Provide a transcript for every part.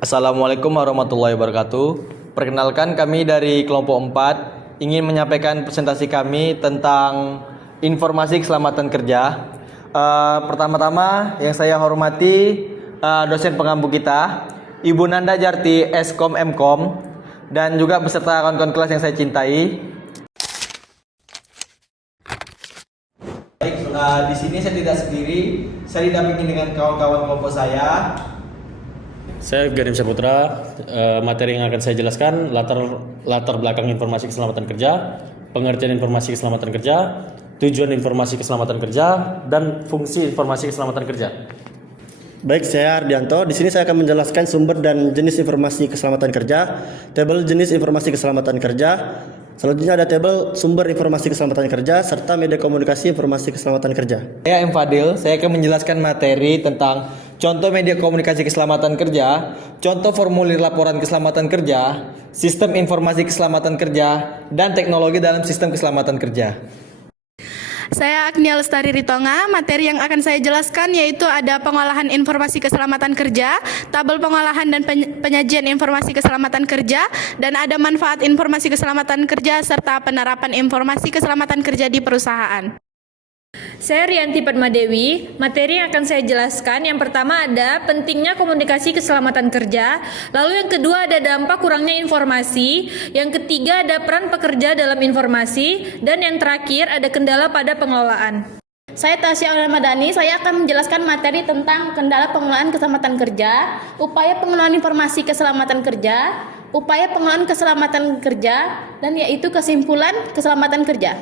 Assalamualaikum warahmatullahi wabarakatuh. Perkenalkan, kami dari kelompok 4 ingin menyampaikan presentasi kami tentang informasi keselamatan kerja. Pertama-tama yang saya hormati dosen pengampu kita, Ibu Nanda Jarti, Eskom Mkom, dan juga beserta kawan-kawan kelas yang saya cintai. Baik, di sini saya tidak sendiri, saya didampingi dengan kawan-kawan kelompok saya. Saya Ganim Saputra. Materi yang akan saya jelaskan latar belakang informasi keselamatan kerja, pengertian informasi keselamatan kerja, tujuan informasi keselamatan kerja, dan fungsi informasi keselamatan kerja. Baik, saya Ardianto. Di sini saya akan menjelaskan sumber dan jenis informasi keselamatan kerja, tabel jenis informasi keselamatan kerja. Selanjutnya ada tabel sumber informasi keselamatan kerja serta media komunikasi informasi keselamatan kerja. Saya M. Fadil, saya akan menjelaskan materi tentang contoh media komunikasi keselamatan kerja, contoh formulir laporan keselamatan kerja, sistem informasi keselamatan kerja, dan teknologi dalam sistem keselamatan kerja. Saya Agnia Lestari Ritonga. Materi yang akan saya jelaskan yaitu ada pengolahan informasi keselamatan kerja, tabel pengolahan dan penyajian informasi keselamatan kerja, dan ada manfaat informasi keselamatan kerja serta penerapan informasi keselamatan kerja di perusahaan. Saya Rianti Padmadewi. Materi yang akan saya jelaskan yang pertama ada pentingnya komunikasi keselamatan kerja, lalu yang kedua ada dampak kurangnya informasi, yang ketiga ada peran pekerja dalam informasi, dan yang terakhir ada kendala pada pengelolaan. Saya Tasya Madani, saya akan menjelaskan materi tentang kendala pengelolaan keselamatan kerja, upaya pengelolaan informasi keselamatan kerja, upaya pengelolaan keselamatan kerja, dan yaitu kesimpulan keselamatan kerja.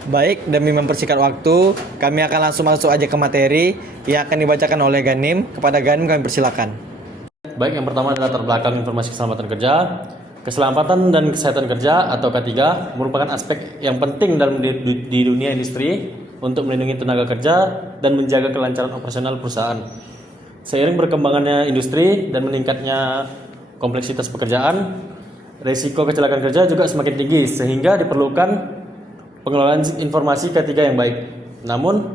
Baik, demi mempersingkat waktu, kami akan langsung masuk aja ke materi yang akan dibacakan oleh Ganim. Kepada Ganim kami persilakan. Baik, yang pertama adalah latar belakang informasi keselamatan kerja. Keselamatan dan kesehatan kerja atau K3 merupakan aspek yang penting dalam di dunia industri untuk melindungi tenaga kerja dan menjaga kelancaran operasional perusahaan. Seiring berkembangannya industri dan meningkatnya kompleksitas pekerjaan, risiko kecelakaan kerja juga semakin tinggi sehingga diperlukan pengelolaan informasi K3 yang baik. Namun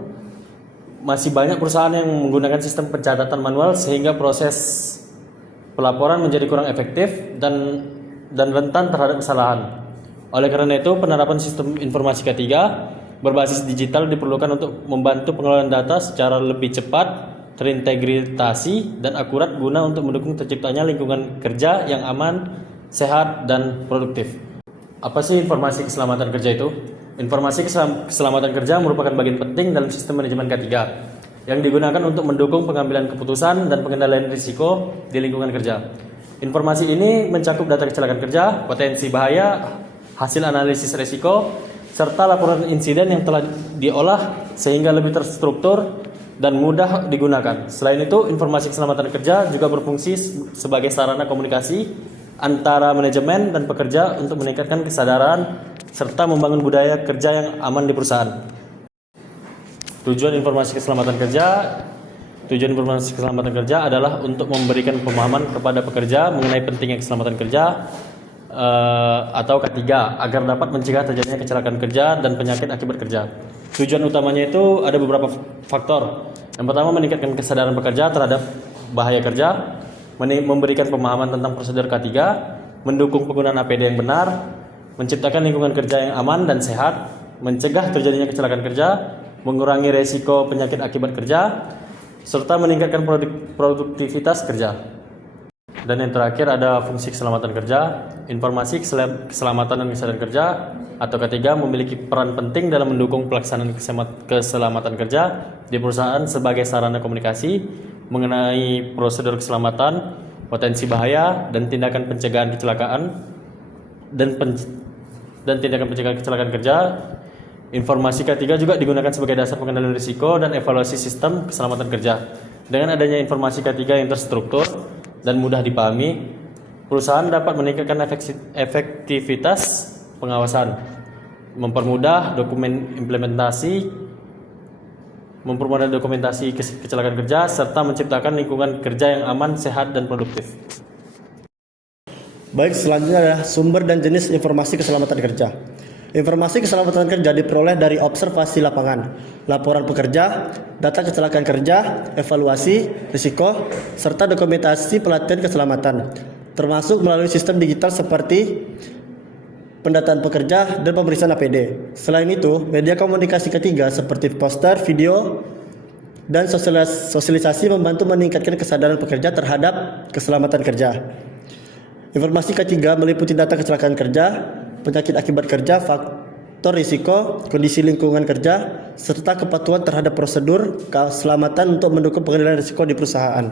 masih banyak perusahaan yang menggunakan sistem pencatatan manual sehingga proses pelaporan menjadi kurang efektif dan rentan terhadap kesalahan. Oleh karena itu, penerapan sistem informasi K3 berbasis digital diperlukan untuk membantu pengelolaan data secara lebih cepat, terintegrasi dan akurat guna untuk mendukung terciptanya lingkungan kerja yang aman, sehat dan produktif. Apa sih informasi keselamatan kerja itu? Informasi keselamatan kerja merupakan bagian penting dalam sistem manajemen K3 yang digunakan untuk mendukung pengambilan keputusan dan pengendalian risiko di lingkungan kerja. Informasi ini mencakup data kecelakaan kerja, potensi bahaya, hasil analisis risiko, serta laporan insiden yang telah diolah sehingga lebih terstruktur dan mudah digunakan. Selain itu, informasi keselamatan kerja juga berfungsi sebagai sarana komunikasi antara manajemen dan pekerja untuk meningkatkan kesadaran serta membangun budaya kerja yang aman di perusahaan. Tujuan informasi keselamatan kerja adalah untuk memberikan pemahaman kepada pekerja mengenai pentingnya keselamatan kerja atau K3 agar dapat mencegah terjadinya kecelakaan kerja dan penyakit akibat kerja. Tujuan utamanya itu ada beberapa faktor. Yang pertama, meningkatkan kesadaran pekerja terhadap bahaya kerja, memberikan pemahaman tentang prosedur K3, mendukung penggunaan APD yang benar, menciptakan lingkungan kerja yang aman dan sehat, mencegah terjadinya kecelakaan kerja, mengurangi resiko penyakit akibat kerja, serta meningkatkan produktivitas kerja. Dan yang terakhir ada fungsi keselamatan kerja. Informasi keselamatan dan kesehatan kerja atau K3 memiliki peran penting dalam mendukung pelaksanaan keselamatan kerja di perusahaan sebagai sarana komunikasi, mengenai prosedur keselamatan, potensi bahaya, dan tindakan pencegahan kecelakaan dan tindakan pencegahan kecelakaan kerja. Informasi K3 juga digunakan sebagai dasar pengendalian risiko dan evaluasi sistem keselamatan kerja. Dengan adanya informasi K3 yang terstruktur dan mudah dipahami, perusahaan dapat meningkatkan efektivitas pengawasan, mempermudah dokumentasi kecelakaan kerja, serta menciptakan lingkungan kerja yang aman, sehat, dan produktif. Baik, selanjutnya adalah sumber dan jenis informasi keselamatan kerja. Informasi keselamatan kerja diperoleh dari observasi lapangan, laporan pekerja, data kecelakaan kerja, evaluasi, risiko, serta dokumentasi pelatihan keselamatan, termasuk melalui sistem digital seperti pendataan pekerja dan pemeriksaan APD. Selain itu, media komunikasi ketiga seperti poster, video, dan sosialisasi membantu meningkatkan kesadaran pekerja terhadap keselamatan kerja. Informasi ketiga meliputi data kecelakaan kerja, penyakit akibat kerja, faktor risiko, kondisi lingkungan kerja, serta kepatuhan terhadap prosedur keselamatan untuk mendukung pengendalian risiko di perusahaan.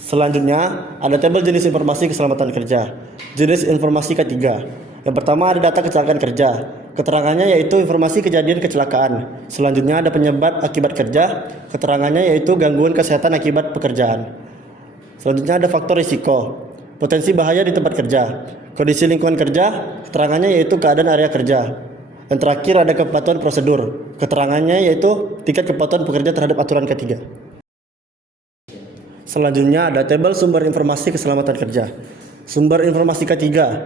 Selanjutnya, ada tabel jenis informasi keselamatan kerja. Jenis informasi ketiga. Yang pertama ada data kecelakaan kerja. Keterangannya yaitu informasi kejadian kecelakaan. Selanjutnya ada penyebab akibat kerja. Keterangannya yaitu gangguan kesehatan akibat pekerjaan. Selanjutnya ada faktor risiko. Potensi bahaya di tempat kerja. Kondisi lingkungan kerja, keterangannya yaitu keadaan area kerja. Dan terakhir ada kepatuhan prosedur. Keterangannya yaitu tingkat kepatuhan pekerja terhadap aturan ketiga. Selanjutnya ada tabel sumber informasi keselamatan kerja. Sumber informasi ketiga,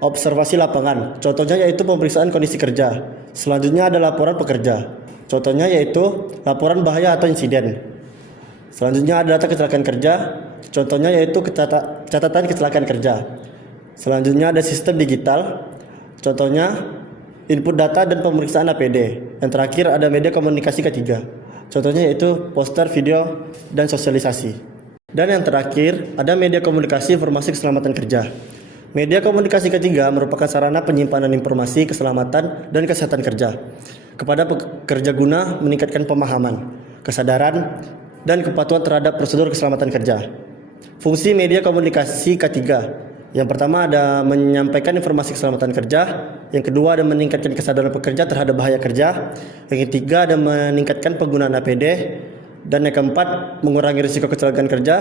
observasi lapangan. Contohnya yaitu pemeriksaan kondisi kerja. Selanjutnya ada laporan pekerja. Contohnya yaitu laporan bahaya atau insiden. Selanjutnya ada data kecelakaan kerja. Contohnya yaitu catatan kecelakaan kerja. Selanjutnya ada sistem digital. Contohnya input data dan pemeriksaan APD. Yang terakhir ada media komunikasi ketiga. Contohnya yaitu poster, video, dan sosialisasi. Dan yang terakhir ada media komunikasi informasi keselamatan kerja. Media komunikasi ketiga merupakan sarana penyimpanan informasi keselamatan dan kesehatan kerja kepada pekerja guna meningkatkan pemahaman, kesadaran, dan kepatuhan terhadap prosedur keselamatan kerja. Fungsi media komunikasi K3. Yang pertama ada menyampaikan informasi keselamatan kerja, yang kedua ada meningkatkan kesadaran pekerja terhadap bahaya kerja, yang ketiga ada meningkatkan penggunaan APD, dan yang keempat mengurangi risiko kecelakaan kerja,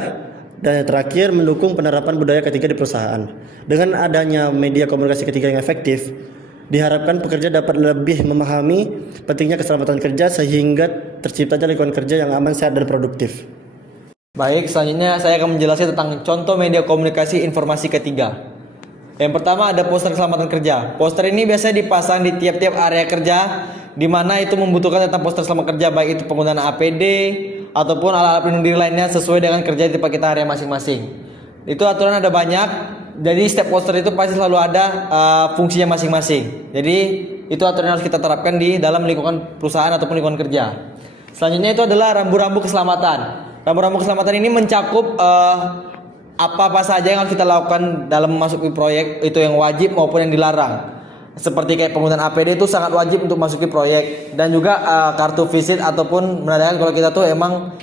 dan yang terakhir mendukung penerapan budaya ketiga di perusahaan. Dengan adanya media komunikasi ketiga yang efektif, diharapkan pekerja dapat lebih memahami pentingnya keselamatan kerja sehingga terciptanya lingkungan kerja yang aman, sehat, dan produktif. Baik, selanjutnya saya akan menjelaskan tentang contoh media komunikasi informasi ketiga. Yang pertama ada poster keselamatan kerja. Poster ini biasanya dipasang di tiap-tiap area kerja, di mana itu membutuhkan tentang poster keselamatan kerja, baik itu penggunaan APD ataupun alat-alat pelindung diri lainnya sesuai dengan kerja di tempat kita area masing-masing. Itu aturan ada banyak. Jadi setiap poster itu pasti selalu ada fungsinya masing-masing. Jadi itu aturan yang harus kita terapkan di dalam lingkungan perusahaan ataupun lingkungan kerja. Selanjutnya itu adalah rambu-rambu keselamatan. Rambu-rambu keselamatan ini mencakup apa-apa saja yang harus kita lakukan dalam memasuki proyek, itu yang wajib maupun yang dilarang. Seperti kayak penggunaan APD itu sangat wajib untuk masuki proyek, dan juga kartu visit ataupun menandakan kalau kita tuh emang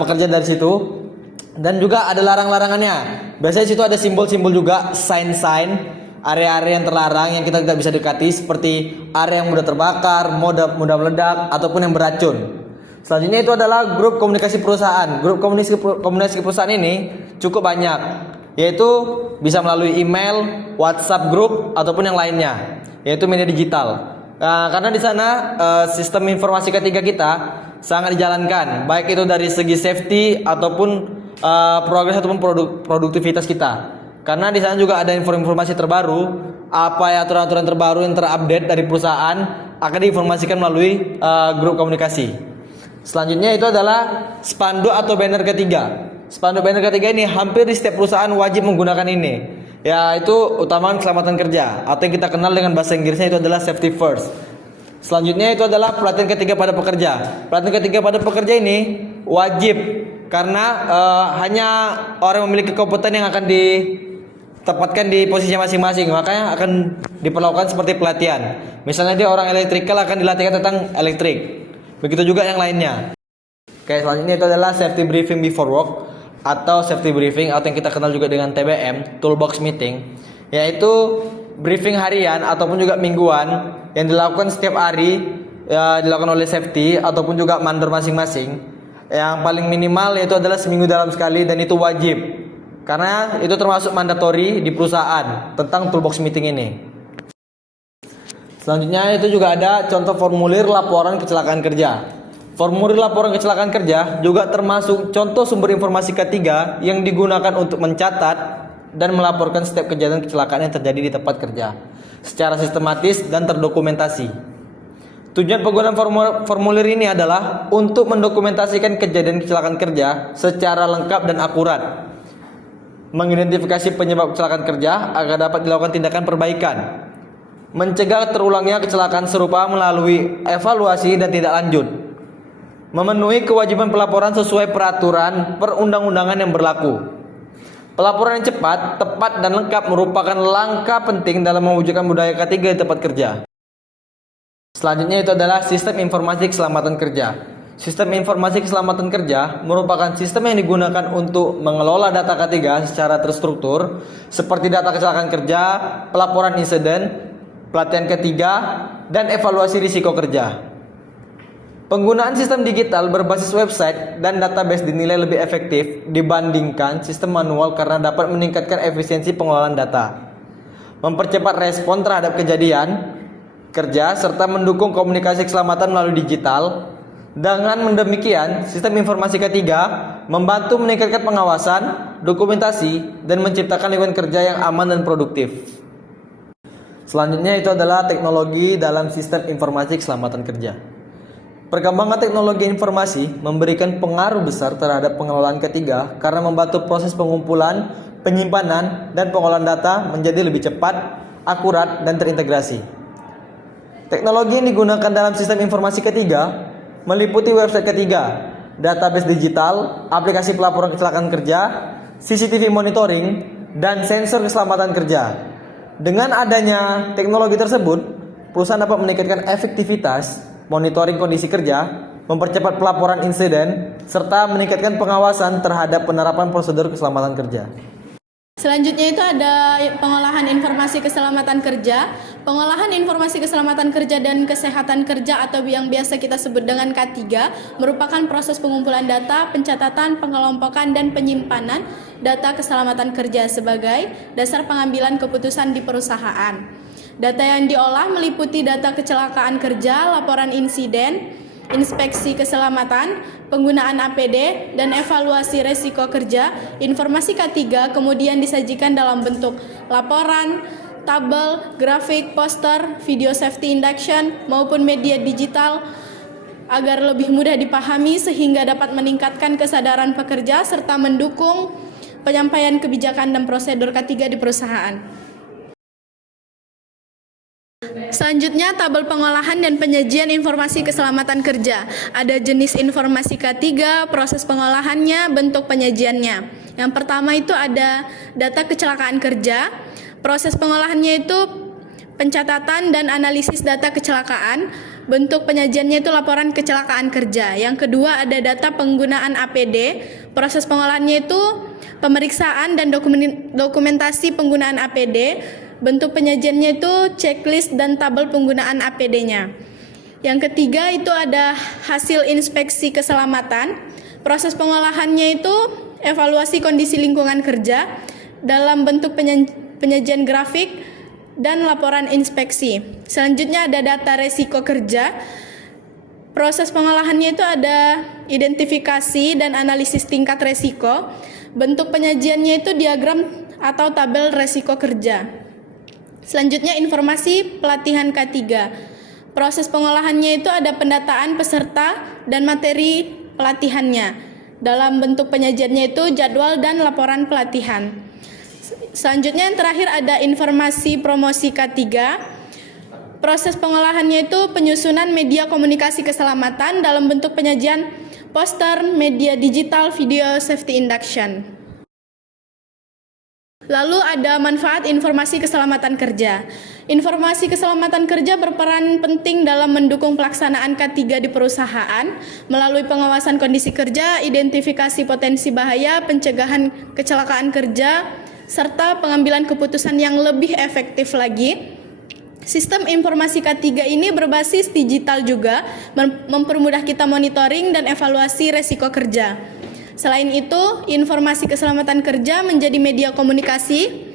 pekerja dari situ. Dan juga ada larang-larangannya. Biasanya situ ada simbol-simbol juga, sign-sign area-area yang terlarang yang kita tidak bisa dekati, seperti area yang mudah terbakar, mudah meledak ataupun yang beracun. Selanjutnya itu adalah grup komunikasi perusahaan. Grup komunikasi perusahaan ini cukup banyak, yaitu bisa melalui email, WhatsApp group ataupun yang lainnya, yaitu media digital. Karena di sana sistem informasi ketiga kita sangat dijalankan, baik itu dari segi safety ataupun progres ataupun produktivitas kita. Karena di sana juga ada informasi terbaru, apa ya aturan-aturan terbaru yang terupdate dari perusahaan akan diinformasikan melalui grup komunikasi. Selanjutnya itu adalah spanduk atau banner ketiga. Spanduk banner ketiga ini hampir di setiap perusahaan wajib menggunakan ini, yaitu utamakan keselamatan kerja atau yang kita kenal dengan bahasa Inggrisnya itu adalah safety first. Selanjutnya itu adalah pelatihan ketiga pada pekerja. Pelatihan ketiga pada pekerja ini wajib karena hanya orang yang memiliki kompetensi yang akan ditempatkan di posisinya masing-masing, makanya akan diperlakukan seperti pelatihan. Misalnya dia orang elektrikal akan dilatihkan tentang elektrik. Begitu juga yang lainnya. Oke, selanjutnya itu adalah safety briefing before work atau safety briefing atau yang kita kenal juga dengan TBM, toolbox meeting, yaitu briefing harian ataupun juga mingguan yang dilakukan setiap hari, dilakukan oleh safety ataupun juga mandor masing-masing. Yang paling minimal yaitu adalah seminggu dalam sekali dan itu wajib karena itu termasuk mandatori di perusahaan tentang toolbox meeting ini. Selanjutnya itu juga ada contoh formulir laporan kecelakaan kerja. Formulir laporan kecelakaan kerja juga termasuk contoh sumber informasi ketiga yang digunakan untuk mencatat dan melaporkan setiap kejadian kecelakaan yang terjadi di tempat kerja secara sistematis dan terdokumentasi. Tujuan penggunaan formulir ini adalah untuk mendokumentasikan kejadian kecelakaan kerja secara lengkap dan akurat, mengidentifikasi penyebab kecelakaan kerja agar dapat dilakukan tindakan perbaikan, mencegah terulangnya kecelakaan serupa melalui evaluasi dan tindak lanjut, memenuhi kewajiban pelaporan sesuai peraturan perundang-undangan yang berlaku. Pelaporan yang cepat, tepat, dan lengkap merupakan langkah penting dalam mewujudkan budaya K3 di tempat kerja. Selanjutnya itu adalah sistem informasi keselamatan kerja. Sistem informasi keselamatan kerja merupakan sistem yang digunakan untuk mengelola data K3 secara terstruktur seperti data kecelakaan kerja, pelaporan insiden, pelatihan K3, dan evaluasi risiko kerja. Penggunaan sistem digital berbasis website dan database dinilai lebih efektif dibandingkan sistem manual karena dapat meningkatkan efisiensi pengelolaan data, mempercepat respon terhadap kejadian kerja, serta mendukung komunikasi keselamatan melalui digital. Dengan demikian, sistem informasi K3 membantu meningkatkan pengawasan, dokumentasi, dan menciptakan lingkungan kerja yang aman dan produktif. Selanjutnya itu adalah teknologi dalam sistem informasi keselamatan kerja. Perkembangan teknologi informasi memberikan pengaruh besar terhadap pengelolaan K3 karena membantu proses pengumpulan, penyimpanan, dan pengolahan data menjadi lebih cepat, akurat, dan terintegrasi. Teknologi yang digunakan dalam sistem informasi K3 meliputi website K3, database digital, aplikasi pelaporan kecelakaan kerja, CCTV monitoring, dan sensor keselamatan kerja. Dengan adanya teknologi tersebut, perusahaan dapat meningkatkan efektivitas, monitoring kondisi kerja, mempercepat pelaporan insiden, serta meningkatkan pengawasan terhadap penerapan prosedur keselamatan kerja. Selanjutnya itu ada pengolahan informasi keselamatan kerja. Pengolahan informasi keselamatan kerja dan kesehatan kerja atau yang biasa kita sebut dengan K3 merupakan proses pengumpulan data, pencatatan, pengelompokan, dan penyimpanan data keselamatan kerja sebagai dasar pengambilan keputusan di perusahaan. Data yang diolah meliputi data kecelakaan kerja, laporan insiden, inspeksi keselamatan, penggunaan APD, dan evaluasi resiko kerja. Informasi K3 kemudian disajikan dalam bentuk laporan, tabel, grafik, poster, video safety induction, maupun media digital agar lebih mudah dipahami sehingga dapat meningkatkan kesadaran pekerja serta mendukung penyampaian kebijakan dan prosedur K3 di perusahaan. Selanjutnya, tabel pengolahan dan penyajian informasi keselamatan kerja. Ada jenis informasi K3, proses pengolahannya, bentuk penyajiannya. Yang pertama itu ada data kecelakaan kerja. Proses pengolahannya itu pencatatan dan analisis data kecelakaan. Bentuk penyajiannya itu laporan kecelakaan kerja. Yang kedua ada data penggunaan APD. Proses pengolahannya itu pemeriksaan dan dokumentasi penggunaan APD. Bentuk penyajiannya itu checklist dan tabel penggunaan APD-nya. Yang ketiga itu ada hasil inspeksi keselamatan. Proses pengolahannya itu evaluasi kondisi lingkungan kerja dalam bentuk penyajian grafik dan laporan inspeksi. Selanjutnya ada data resiko kerja. Proses pengolahannya itu ada identifikasi dan analisis tingkat resiko. Bentuk penyajiannya itu diagram atau tabel resiko kerja. Selanjutnya informasi pelatihan K3. Proses pengolahannya itu ada pendataan peserta dan materi pelatihannya. Dalam bentuk penyajiannya itu jadwal dan laporan pelatihan. Selanjutnya yang terakhir ada informasi promosi K3. Proses pengolahannya itu penyusunan media komunikasi keselamatan dalam bentuk penyajian poster, media digital, video safety induction. Lalu ada manfaat informasi keselamatan kerja. Informasi keselamatan kerja berperan penting dalam mendukung pelaksanaan K3 di perusahaan melalui pengawasan kondisi kerja, identifikasi potensi bahaya, pencegahan kecelakaan kerja, serta pengambilan keputusan yang lebih efektif lagi. Sistem informasi K3 ini berbasis digital juga, mempermudah kita monitoring dan evaluasi resiko kerja. Selain itu, informasi keselamatan kerja menjadi media komunikasi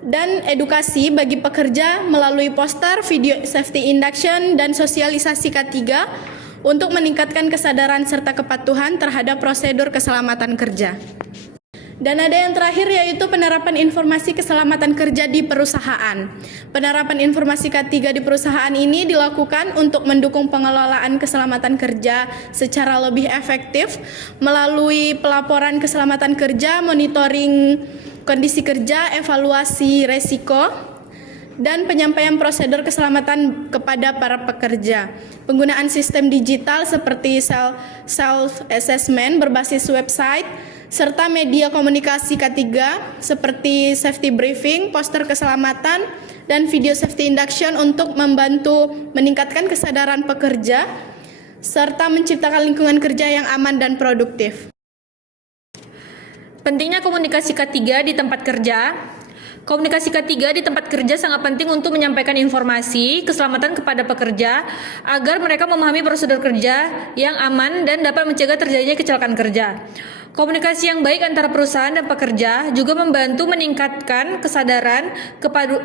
dan edukasi bagi pekerja melalui poster, video safety induction, dan sosialisasi K3 untuk meningkatkan kesadaran serta kepatuhan terhadap prosedur keselamatan kerja. Dan ada yang terakhir yaitu penerapan informasi keselamatan kerja di perusahaan. Penerapan informasi K3 di perusahaan ini dilakukan untuk mendukung pengelolaan keselamatan kerja secara lebih efektif melalui pelaporan keselamatan kerja, monitoring kondisi kerja, evaluasi resiko, dan penyampaian prosedur keselamatan kepada para pekerja. Penggunaan sistem digital seperti self-assessment berbasis website, serta media komunikasi K3 seperti safety briefing, poster keselamatan, dan video safety induction untuk membantu meningkatkan kesadaran pekerja, serta menciptakan lingkungan kerja yang aman dan produktif. Pentingnya komunikasi K3 di tempat kerja. Komunikasi K3 di tempat kerja sangat penting untuk menyampaikan informasi keselamatan kepada pekerja agar mereka memahami prosedur kerja yang aman dan dapat mencegah terjadinya kecelakaan kerja. Komunikasi yang baik antara perusahaan dan pekerja juga membantu meningkatkan kesadaran,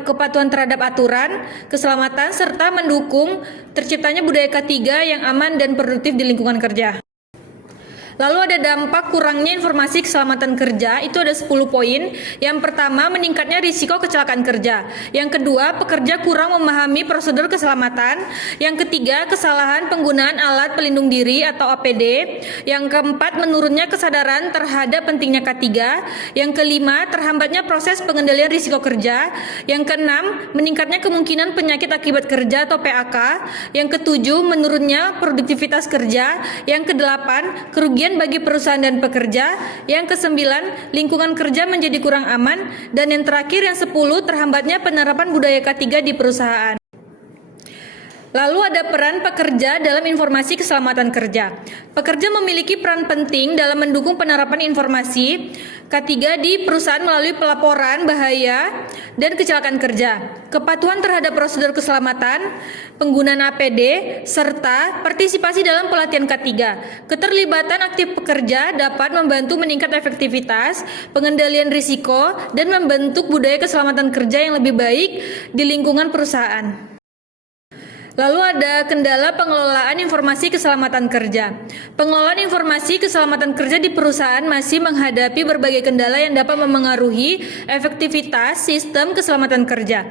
kepatuhan terhadap aturan, keselamatan, serta mendukung terciptanya budaya K3 yang aman dan produktif di lingkungan kerja. Lalu ada dampak kurangnya informasi keselamatan kerja, itu ada 10 poin. Yang pertama, meningkatnya risiko kecelakaan kerja. Yang kedua, pekerja kurang memahami prosedur keselamatan. Yang ketiga, kesalahan penggunaan alat pelindung diri atau APD. Yang keempat, menurunnya kesadaran terhadap pentingnya K3. Yang kelima, terhambatnya proses pengendalian risiko kerja. Yang keenam, meningkatnya kemungkinan penyakit akibat kerja atau PAK. Yang ketujuh, menurunnya produktivitas kerja. Yang kedelapan, kerugian bagi perusahaan dan pekerja. Yang kesembilan, lingkungan kerja menjadi kurang aman. Dan yang terakhir, yang 10, terhambatnya penerapan budaya K3 di perusahaan. Lalu ada peran pekerja dalam informasi keselamatan kerja. Pekerja memiliki peran penting dalam mendukung penerapan informasi K3 di perusahaan melalui pelaporan bahaya dan kecelakaan kerja, kepatuhan terhadap prosedur keselamatan, penggunaan APD, serta partisipasi dalam pelatihan K3. Keterlibatan aktif pekerja dapat membantu meningkat efektivitas, pengendalian risiko, dan membentuk budaya keselamatan kerja yang lebih baik di lingkungan perusahaan. Lalu ada kendala pengelolaan informasi keselamatan kerja. Pengelolaan informasi keselamatan kerja di perusahaan masih menghadapi berbagai kendala yang dapat memengaruhi efektivitas sistem keselamatan kerja.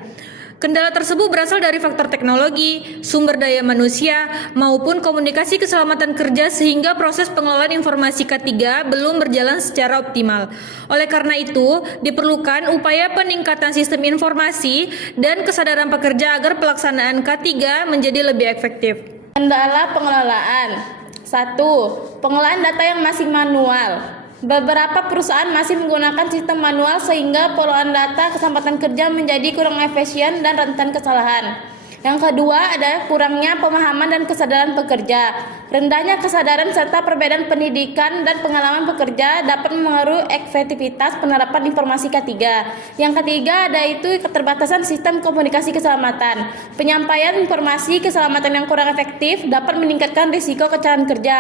Kendala tersebut berasal dari faktor teknologi, sumber daya manusia, maupun komunikasi keselamatan kerja sehingga proses pengelolaan informasi K3 belum berjalan secara optimal. Oleh karena itu, diperlukan upaya peningkatan sistem informasi dan kesadaran pekerja agar pelaksanaan K3 menjadi lebih efektif. Kendala pengelolaan. 1. Pengelolaan data yang masih manual. Beberapa perusahaan masih menggunakan sistem manual sehingga pengelolaan data keselamatan kerja menjadi kurang efisien dan rentan kesalahan. Yang kedua ada kurangnya pemahaman dan kesadaran pekerja. Rendahnya kesadaran serta perbedaan pendidikan dan pengalaman pekerja dapat mengaruhi efektivitas penerapan informasi K3. Yang ketiga ada itu keterbatasan sistem komunikasi keselamatan. Penyampaian informasi keselamatan yang kurang efektif dapat meningkatkan risiko kecelakaan kerja.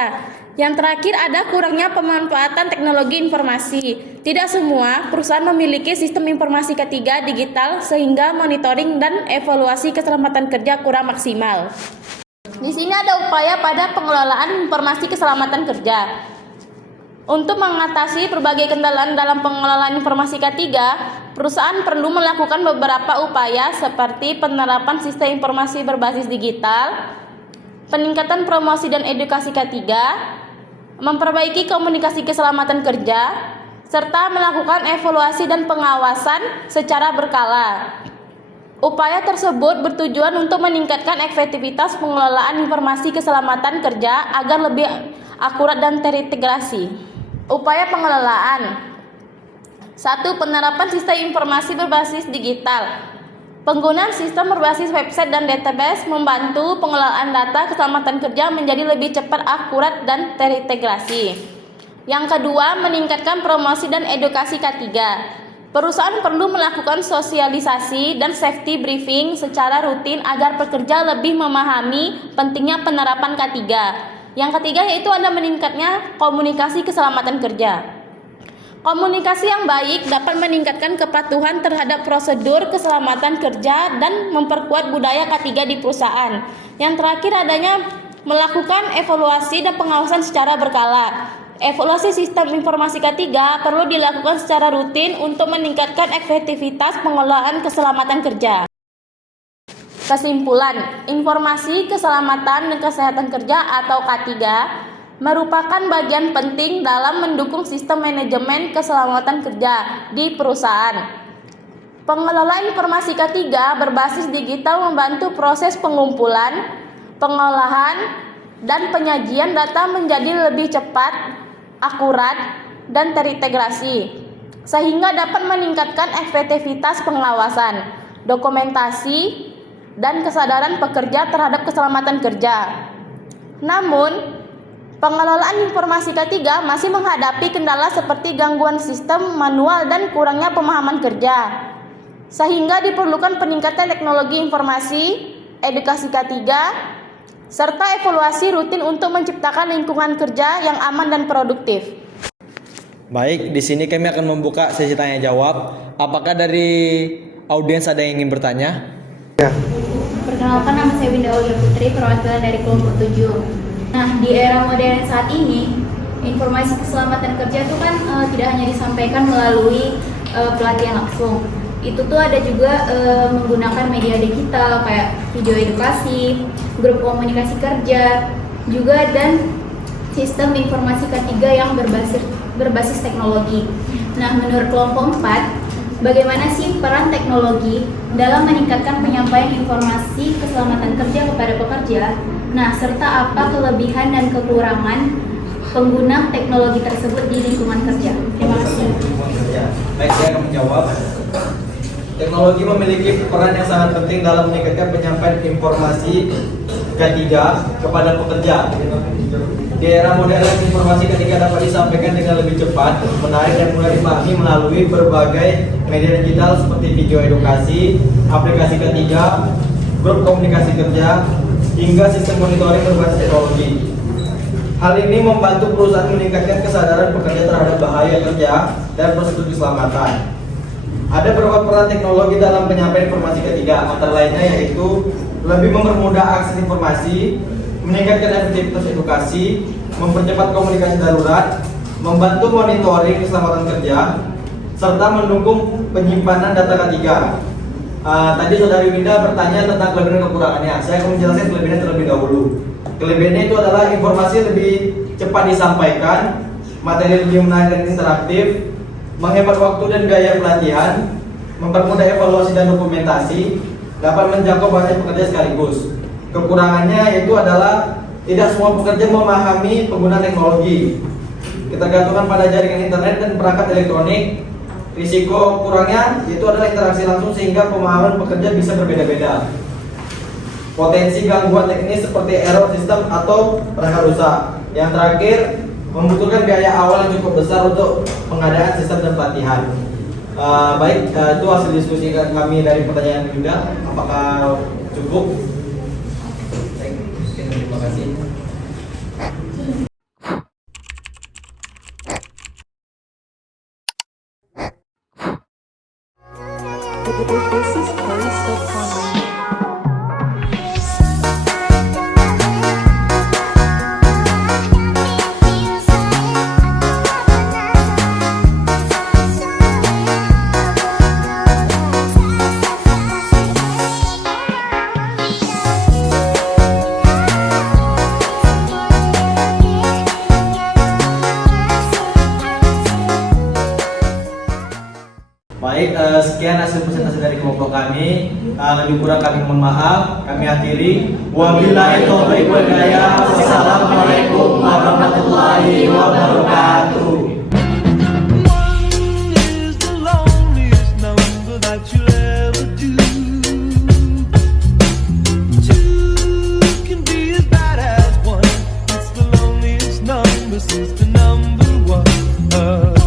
Yang terakhir ada kurangnya pemanfaatan teknologi informasi. Tidak semua perusahaan memiliki sistem informasi K3 digital sehingga monitoring dan evaluasi keselamatan kerja kurang maksimal. Di sini ada upaya pada pengelolaan informasi keselamatan kerja. Untuk mengatasi berbagai kendala dalam pengelolaan informasi K3, perusahaan perlu melakukan beberapa upaya seperti penerapan sistem informasi berbasis digital, peningkatan promosi dan edukasi K3, memperbaiki komunikasi keselamatan kerja, serta melakukan evaluasi dan pengawasan secara berkala. Upaya tersebut bertujuan untuk meningkatkan efektivitas pengelolaan informasi keselamatan kerja agar lebih akurat dan terintegrasi. Upaya pengelolaan. 1. Penerapan sistem informasi berbasis digital. Penggunaan sistem berbasis website dan database membantu pengelolaan data keselamatan kerja menjadi lebih cepat, akurat, dan terintegrasi. Yang kedua, meningkatkan promosi dan edukasi K3. Perusahaan perlu melakukan sosialisasi dan safety briefing secara rutin agar pekerja lebih memahami pentingnya penerapan K3. Yang ketiga yaitu ada meningkatnya komunikasi keselamatan kerja. Komunikasi yang baik dapat meningkatkan kepatuhan terhadap prosedur keselamatan kerja dan memperkuat budaya K3 di perusahaan. Yang terakhir adanya melakukan evaluasi dan pengawasan secara berkala. Evaluasi sistem informasi K3 perlu dilakukan secara rutin untuk meningkatkan efektivitas pengelolaan keselamatan kerja. Kesimpulan, informasi keselamatan dan kesehatan kerja atau K3 merupakan bagian penting dalam mendukung sistem manajemen keselamatan kerja di perusahaan. Pengelolaan informasi K3 berbasis digital membantu proses pengumpulan, pengolahan, dan penyajian data menjadi lebih cepat, akurat, dan terintegrasi, sehingga dapat meningkatkan efektivitas pengawasan, dokumentasi, dan kesadaran pekerja terhadap keselamatan kerja. Namun, pengelolaan informasi K3 masih menghadapi kendala seperti gangguan sistem manual dan kurangnya pemahaman kerja, sehingga diperlukan peningkatan teknologi informasi, edukasi K3, serta evaluasi rutin untuk menciptakan lingkungan kerja yang aman dan produktif. Baik, di sini kami akan membuka sesi tanya jawab. Apakah dari audiens ada yang ingin bertanya? Perkenalkan, nama saya Winda Aulia Putri, perwakilan dari kelompok 7. Nah, di era modern saat ini, informasi keselamatan kerja itu kan tidak hanya disampaikan melalui pelatihan langsung. Itu tuh ada juga menggunakan media digital kayak video edukasi, grup komunikasi kerja, juga dan sistem informasi K3 yang berbasis teknologi. Nah, menurut kelompok 4, bagaimana sih peran teknologi dalam meningkatkan penyampaian informasi keselamatan kerja kepada pekerja? Nah, serta apa kelebihan dan kekurangan pengguna teknologi tersebut di lingkungan kerja? Terima kasih. Baik, saya akan menjawab. Teknologi memiliki peran yang sangat penting dalam meningkatkan penyampaian informasi K3 kepada pekerja. Di era modern, informasi K3 dapat disampaikan dengan lebih cepat, menarik, dan mudah dipahami melalui berbagai media digital seperti video edukasi, aplikasi K3, grup komunikasi kerja, hingga sistem monitoring berbasis teknologi. Hal ini membantu perusahaan meningkatkan kesadaran pekerja terhadap bahaya kerja dan prosedur keselamatan. Ada beberapa peran teknologi dalam penyampaian informasi K3, antara lainnya yaitu lebih mempermudah akses informasi, meningkatkan efektivitas edukasi, mempercepat komunikasi darurat, membantu monitoring keselamatan kerja, serta mendukung penyimpanan data K3. Tadi Saudari Winda bertanya tentang kelebihan dan kekurangannya. Saya akan menjelaskan kelebihannya terlebih dahulu. Kelebihannya itu adalah informasi lebih cepat disampaikan, materi lebih menarik dan interaktif, menghemat waktu dan gaya pelatihan, mempermudah evaluasi dan dokumentasi, dapat menjangkau banyak pekerja sekaligus. Kekurangannya yaitu adalah tidak semua pekerja memahami penggunaan teknologi, ketergantungan pada jaringan internet dan perangkat elektronik. Risiko kurangnya yaitu adalah interaksi langsung sehingga pemahaman pekerja bisa berbeda-beda. Potensi gangguan teknis seperti error sistem atau perangkat rusak. Yang terakhir, membutuhkan biaya awal yang cukup besar untuk pengadaan sistem dan pelatihan. Baik, itu hasil diskusi kami dari pertanyaan Winda. Apakah cukup? Terima kasih. Baik, sekian hasil presentasi dari kelompok kami. Lebih kurang kami mohon maaf. Kami akhiri. Wabillahi taufiq wal hidayah. Wassalamualaikum warahmatullahi wabarakatuh. number one.